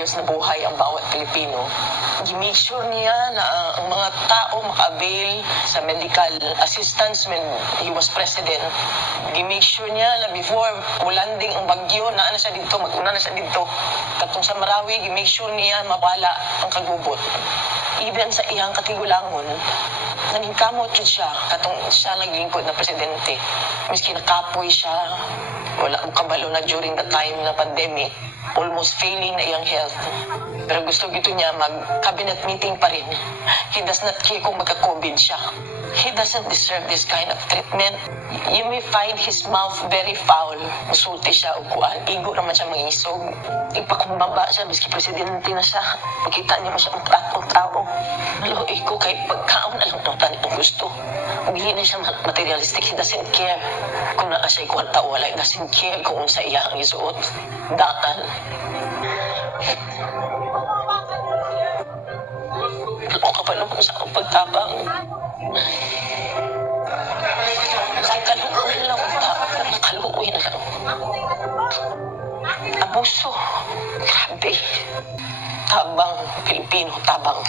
maayos na buhay ang bawat Pilipino. I-make sure niya na uh, ang mga tao maka-avail sa medical assistance when he was president. I-make sure niya na before landing ang bagyo, na na siya dito, mag-una na siya dito. Katong sa Marawi, i-make sure niya mabala ang kagubot. Even sa iyang katigulangon, naging kamot yun siya, katong siya naglingkod na presidente. Miski nakapoy siya, wala ang kabalo na during the time na pandemic, almost failing na iyang health. Pero gusto gito niya mag-cabinet meeting pa rin. He does not care kung magka-COVID siya. He doesn't deserve this kind of treatment. You may find his mouth very foul. Musulti siya o kuan. Igo naman siya mangisog. Ipakumbaba siya, miski presidente na siya. Makita niya mo siya ang tratong tao. Naluoy ko kay pagkaon gusto. Hindi na siya ma- materialistic. He doesn't care kung naa siya kwarta o wala. He doesn't care kung unsa iya ang isuot. Datan. Ano ka pa naman sa akong pagtabang? Nakaluoy na lang ang tao. Nakaluoy na lang. Abuso. Grabe. Tabang. Pilipino, tabang.